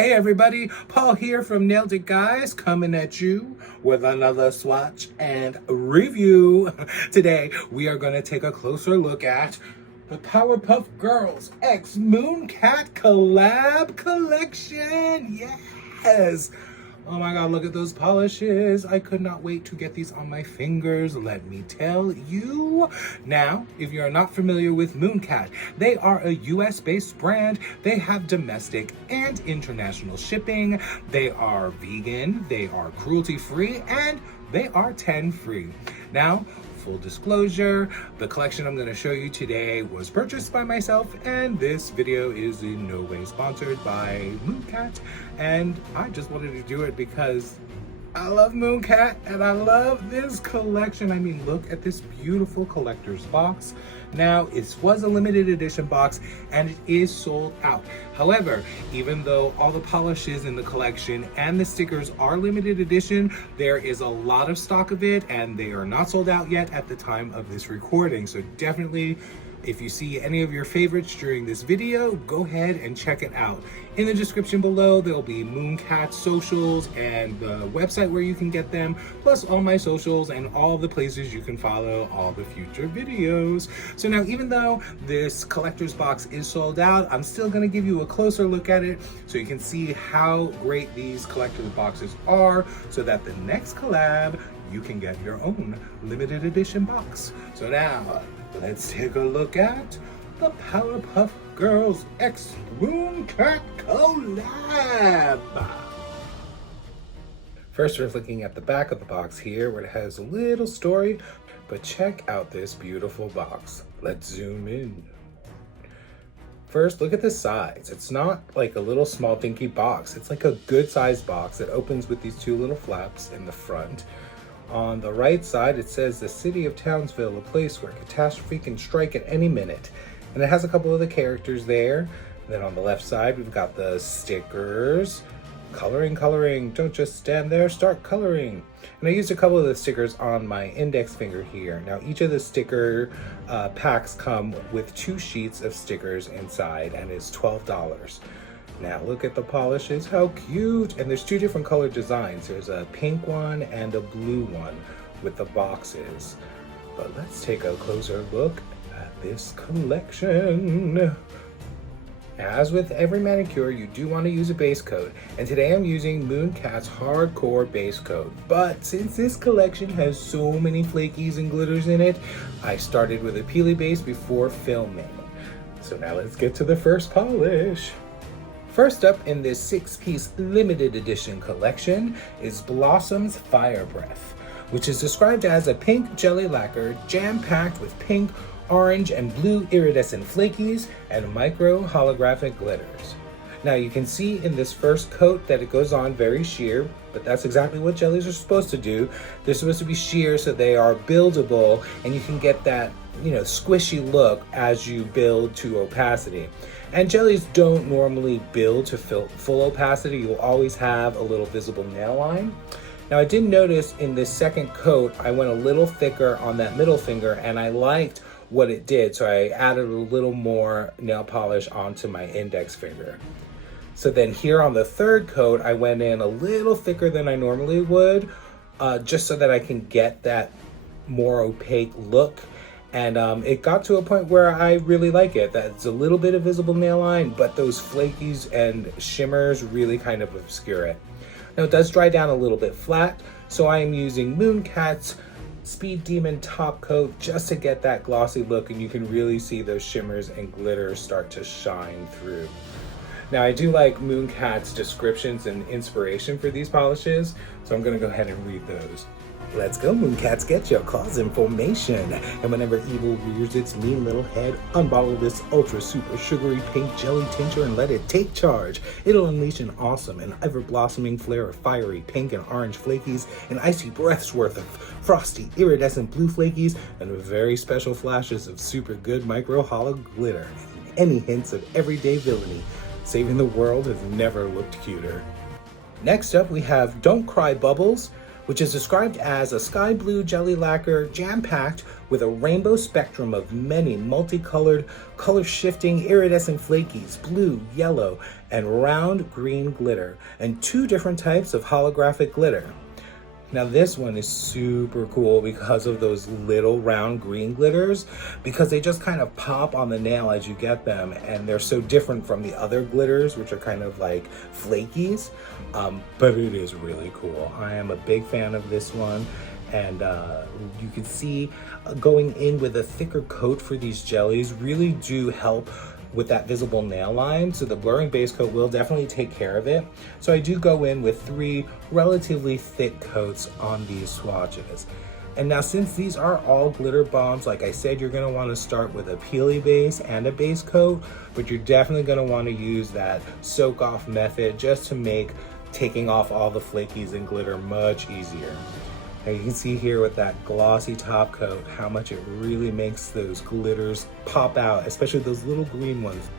Hey everybody, Paul here from Nailed It Guys, coming at you with another swatch and review. Today, we are going to take a closer look at the Powerpuff Girls X Mooncat Collab Collection. Yes! Oh my god, look at those polishes. I could not wait to get these on my fingers, let me tell you. Now, if you are not familiar with Mooncat, they are a US-based brand. They have domestic and international shipping. They are vegan, they are cruelty-free, and they are 10-free. Now, full disclosure, the collection I'm going to show you today was purchased by myself, and this video is in no way sponsored by Mooncat, and I just wanted to do it because I love Mooncat and I love this collection. I mean, look at this beautiful collector's box. Now, it was a limited edition box and it is sold out. However, even though all the polishes in the collection and the stickers are limited edition, there is a lot of stock of it and they are not sold out yet at the time of this recording. So definitely, if you see any of your favorites during this video, go ahead and check it out. In the description below, there'll be Mooncat socials and the website where you can get them, plus all my socials and all the places you can follow all the future videos. So now, even though this collector's box is sold out, I'm still gonna give you a closer look at it so you can see how great these collector's boxes are, so that the next collab, you can get your own limited edition box. So now, let's take a look at the Powerpuff Girls X Mooncat Collab. First, we're looking at the back of the box here, where it has a little story, but check out this beautiful box. Let's zoom in. First, look at the size. It's not like a little small dinky box. It's like a good sized box that opens with these two little flaps in the front. On the right side, it says the city of Townsville, a place where catastrophe can strike at any minute. And it has a couple of the characters there. And then on the left side, we've got the stickers. Coloring, coloring, don't just stand there, start coloring. And I used a couple of the stickers on my index finger here. Now, each of the sticker packs come with 2 sheets of stickers inside, and it's $12. Now look at the polishes, how cute! And there's 2 different color designs. There's a pink one and a blue one with the boxes. But let's take a closer look at this collection. As with every manicure, you do want to use a base coat. And today I'm using Mooncat's Hardcore Base Coat. But since this collection has so many flakies and glitters in it, I started with a peely base before filming. So now let's get to the first polish. First up in this 6-piece limited edition collection is Blossom's Firebreath, which is described as a pink jelly lacquer jam-packed with pink, orange, and blue iridescent flakies and micro holographic glitters. Now you can see in this first coat that it goes on very sheer, but that's exactly what jellies are supposed to do. They're supposed to be sheer so they are buildable and you can get that, squishy look as you build to opacity. And jellies don't normally build to full opacity. You'll always have a little visible nail line. Now I did notice in this second coat, I went a little thicker on that middle finger and I liked what it did. So I added a little more nail polish onto my index finger. So then here on the third coat, I went in a little thicker than I normally would, just so that I can get that more opaque look. And it got to a point where I really like it. That's a little bit of visible nail line, but those flakies and shimmers really kind of obscure it. Now it does dry down a little bit flat, so I am using Mooncat's Speed Demon top coat just to get that glossy look, and you can really see those shimmers and glitters start to shine through. Now I do like Mooncat's descriptions and inspiration for these polishes, so I'm gonna go ahead and read those. Let's go, Mooncats, get your claws in formation. And whenever evil rears its mean little head, unbottle this ultra super sugary pink jelly tincture and let it take charge. It'll unleash an awesome and ever-blossoming flare of fiery pink and orange flakies, an icy breath's worth of frosty iridescent blue flakies, and very special flashes of super good micro hollow glitter, and any hints of everyday villainy. Saving the world has never looked cuter. Next up, we have Don't Cry Bubbles, which is described as a sky blue jelly lacquer jam-packed with a rainbow spectrum of many multicolored, color-shifting iridescent flakies, blue, yellow, and round green glitter, and 2 different types of holographic glitter. Now this one is super cool because of those little round green glitters, because they just kind of pop on the nail as you get them, and they're so different from the other glitters, which are kind of like flakies, but it is really cool. I am a big fan of this one, and you can see going in with a thicker coat for these jellies really do help with that visible nail line, so the blurring base coat will definitely take care of it. So I do go in with 3 relatively thick coats on these swatches. And now, since these are all glitter bombs, like I said, you're gonna wanna start with a peely base and a base coat, but you're definitely gonna wanna use that soak off method just to make taking off all the flakies and glitter much easier. Now you can see here with that glossy top coat how much it really makes those glitters pop out, especially those little green ones.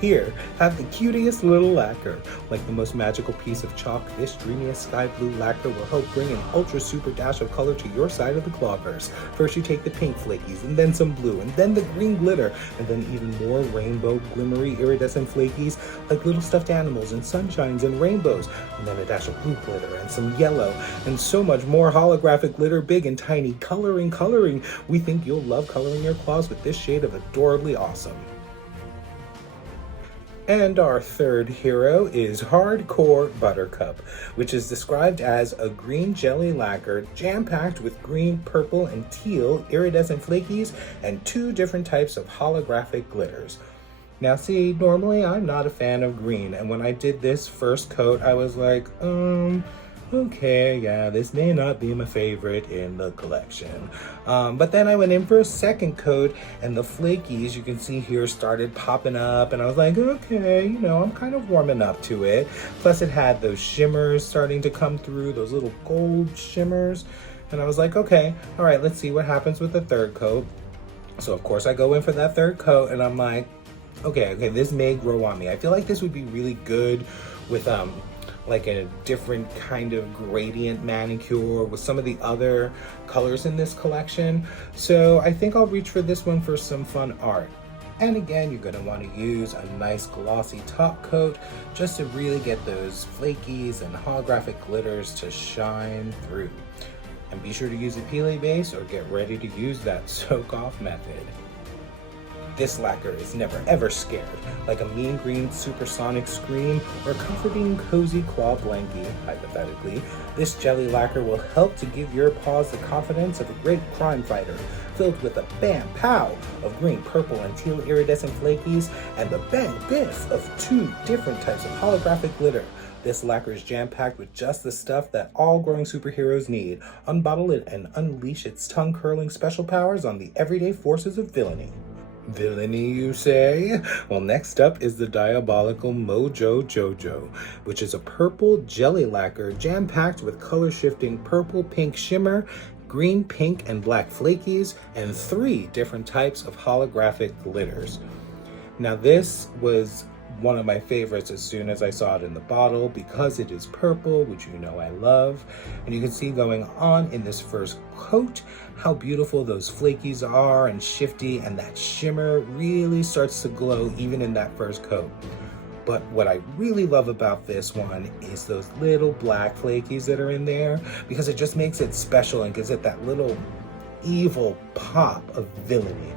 Here, have the cutest little lacquer. Like the most magical piece of chalk, this dreamiest sky blue lacquer will help bring an ultra super dash of color to your side of the clawverse. First you take the pink flakies, and then some blue, and then the green glitter, and then even more rainbow glimmery iridescent flakies like little stuffed animals and sunshines and rainbows, and then a dash of blue glitter and some yellow, and so much more holographic glitter, big and tiny, coloring. We think you'll love coloring your claws with this shade of adorably awesome. And our third hero is Hardcore Buttercup, which is described as a green jelly lacquer jam-packed with green, purple, and teal iridescent flakies and 2 different types of holographic glitters. Now see, normally I'm not a fan of green, and when I did this first coat, I was like, okay, yeah, this may not be my favorite in the collection. But then I went in for a second coat, and the flakies, you can see here, started popping up, and I was like, okay, you know, I'm kind of warming up to it. Plus it had those shimmers starting to come through, those little gold shimmers, and I was like, okay, all right, let's see what happens with the third coat. So of course I go in for that third coat, and I'm like, okay, this may grow on me. I feel like this would be really good with like a different kind of gradient manicure with some of the other colors in this collection. So I think I'll reach for this one for some fun art. And again, you're gonna wanna use a nice glossy top coat just to really get those flakies and holographic glitters to shine through. And be sure to use a peely base or get ready to use that soak off method. This lacquer is never ever scared, like a mean green supersonic scream or a comforting cozy claw blankie, hypothetically. This jelly lacquer will help to give your paws the confidence of a great crime fighter, filled with a bam pow of green, purple, and teal iridescent flakies, and the bang biff of 2 different types of holographic glitter. This lacquer is jam-packed with just the stuff that all growing superheroes need. Unbottle it and unleash its tongue-curling special powers on the everyday forces of villainy. Villainy, you say? Well, next up is the Diabolical Mojo Jojo, which is a purple jelly lacquer jam-packed with color-shifting purple, pink shimmer, green, pink, and black flakies, and 3 different types of holographic glitters. Now, this was one of my favorites as soon as I saw it in the bottle because it is purple, which you know I love. And you can see going on in this first coat how beautiful those flakies are and shifty, and that shimmer really starts to glow even in that first coat. But what I really love about this one is those little black flakies that are in there, because it just makes it special and gives it that little evil pop of villainy.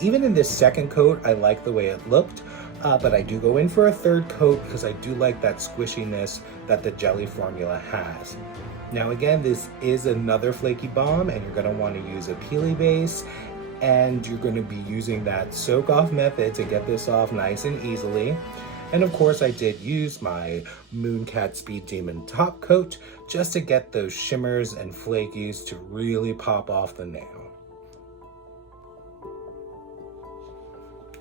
Even in this second coat, I like the way it looked. But I do go in for a third coat because I do like that squishiness that the jelly formula has. Now again, this is another flaky bomb, and you're going to want to use a peely base, and you're going to be using that soak off method to get this off nice and easily. And of course I did use my Mooncat Speed Demon top coat just to get those shimmers and flakies to really pop off the nail.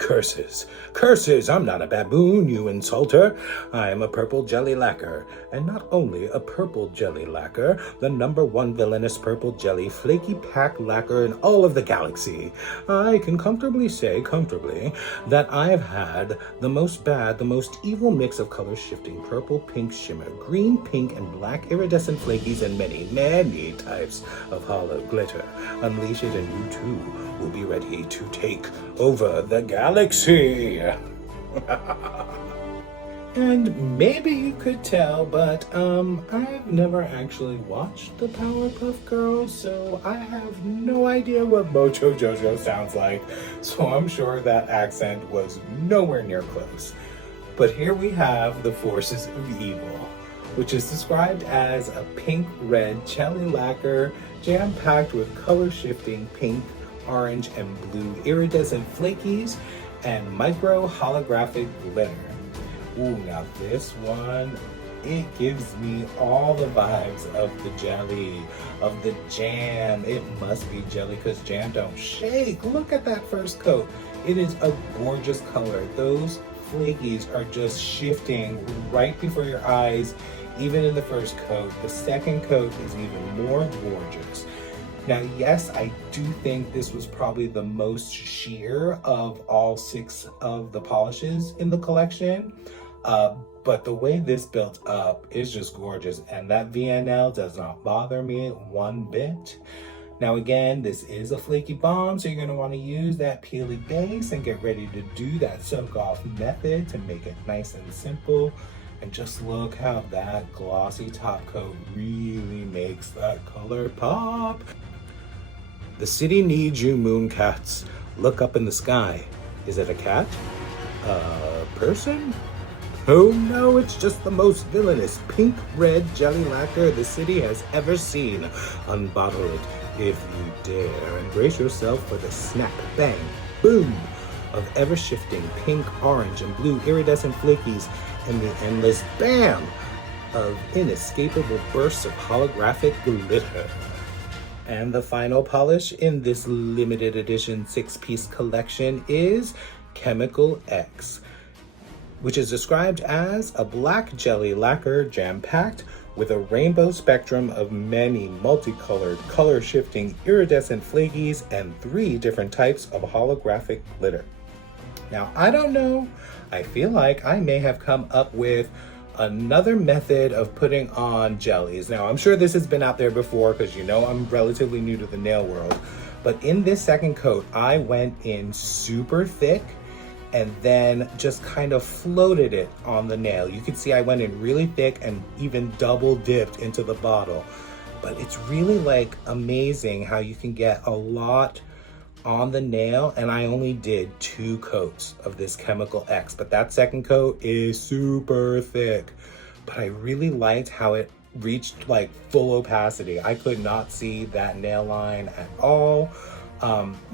Curses, curses, I'm not a baboon, you insulter. I am a purple jelly lacquer, and not only a purple jelly lacquer, the #1 villainous purple jelly flaky pack lacquer in all of the galaxy. I can comfortably say, that I've had the most bad, the most evil mix of color shifting purple, pink shimmer, green, pink, and black iridescent flakies, and many, many types of hollow glitter. Unleash it and you too will be ready to take over the galaxy. And maybe you could tell, but I've never actually watched the Powerpuff Girls, so I have no idea what Mojo Jojo sounds like, so I'm sure that accent was nowhere near close. But here we have the forces of evil, which is described as a pink-red jelly lacquer jam-packed with color-shifting pink, orange, and blue iridescent flakies and micro holographic glitter. Ooh, now this one, it gives me all the vibes of the jelly, of the jam. It must be jelly because jam don't shake. Look at that first coat. It is a gorgeous color. Those flakies are just shifting right before your eyes, even in the first coat. The second coat is even more gorgeous. Now, yes, I do think this was probably the most sheer of all 6 of the polishes in the collection. But the way this built up is just gorgeous, and that VNL does not bother me one bit. Now again, this is a flaky bomb, so you're going to want to use that peely base and get ready to do that soak off method to make it nice and simple. And just look how that glossy top coat really makes that color pop. The city needs you, Mooncats. Look up in the sky. Is it a cat? A person? Oh no, it's just the most villainous pink-red jelly lacquer the city has ever seen. Unbottle it if you dare, and brace yourself for the snap, bang, boom of ever-shifting pink, orange, and blue iridescent flakies and the endless bam of inescapable bursts of holographic glitter. And the final polish in this limited edition 6-piece collection is Chemical X, which is described as a black jelly lacquer jam-packed with a rainbow spectrum of many multicolored, color-shifting iridescent flakies and 3 different types of holographic glitter. Now, I don't know, I feel like I may have come up with another method of putting on jellies. Now, I'm sure this has been out there before because you know I'm relatively new to the nail world, but in this second coat, I went in super thick and then just kind of floated it on the nail. You can see I went in really thick and even double dipped into the bottle. But it's really like amazing how you can get a lot on the nail, and I only did 2 coats of this Chemical X, but that second coat is super thick. But I really liked how it reached like full opacity. I could not see that nail line at all.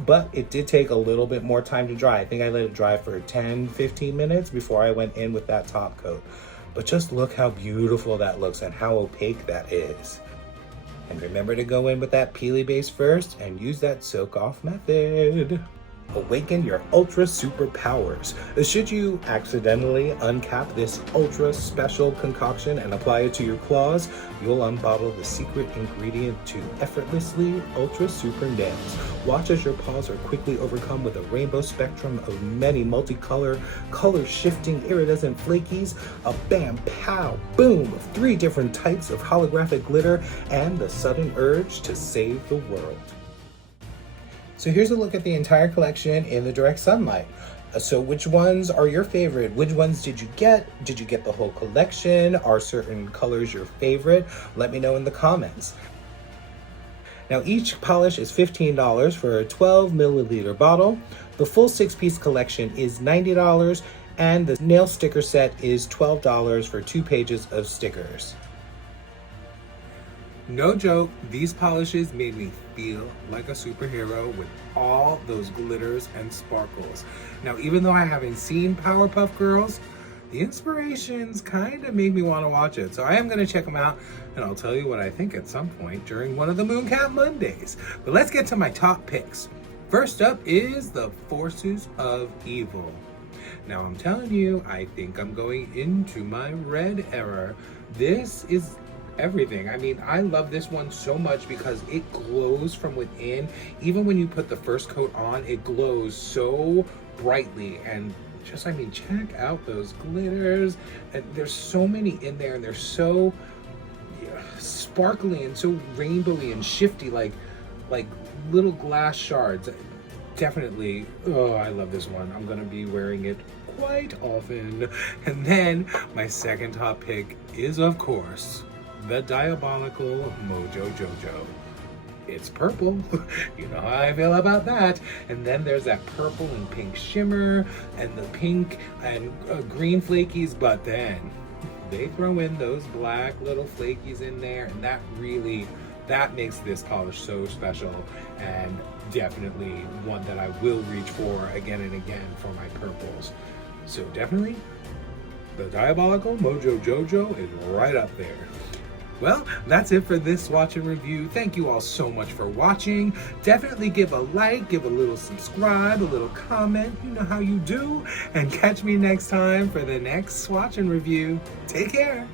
But it did take a little bit more time to dry. I think I let it dry for 10-15 minutes before I went in with that top coat. But just look how beautiful that looks and how opaque that is. And remember to go in with that peely base first and use that soak off method. Awaken your ultra superpowers. Should you accidentally uncap this ultra special concoction and apply it to your claws, you'll unbottle the secret ingredient to effortlessly ultra super nails. Watch as your paws are quickly overcome with a rainbow spectrum of many multicolor, color-shifting iridescent flakies, a bam, pow, boom of 3 different types of holographic glitter, and the sudden urge to save the world. So here's a look at the entire collection in the direct sunlight. So which ones are your favorite? Which ones did you get? Did you get the whole collection? Are certain colors your favorite? Let me know in the comments. Now each polish is $15 for a 12 milliliter bottle. The full 6-piece collection is $90, and the nail sticker set is $12 for 2 pages of stickers. No joke, these polishes made me feel like a superhero with all those glitters and sparkles. Now, even though I haven't seen Powerpuff Girls, the inspirations kind of made me want to watch it. So I am going to check them out, and I'll tell you what I think at some point during one of the Mooncat Mondays. But let's get to my top picks. First up is the Forces of Evil. Now I'm telling you, I think I'm going into my red era. This is everything. I mean, I love this one so much because it glows from within. Even when you put the first coat on, it glows so brightly. And just, I mean, check out those glitters. And there's so many in there, and they're so sparkly and so rainbowy and shifty, like little glass shards. Definitely, oh, I love this one. I'm gonna be wearing it quite often. And then my second top pick is, of course, the Diabolical Mojo Jojo. It's purple. You know how I feel about that. And then there's that purple and pink shimmer and the pink and green flakies, but then they throw in those black little flakies in there, and that makes this polish so special, and definitely one that I will reach for again and again for my purples. So definitely, the Diabolical Mojo Jojo is right up there. Well, that's it for this swatch and review. Thank you all so much for watching. Definitely give a like, give a little subscribe, a little comment. You know how you do. And catch me next time for the next swatch and review. Take care.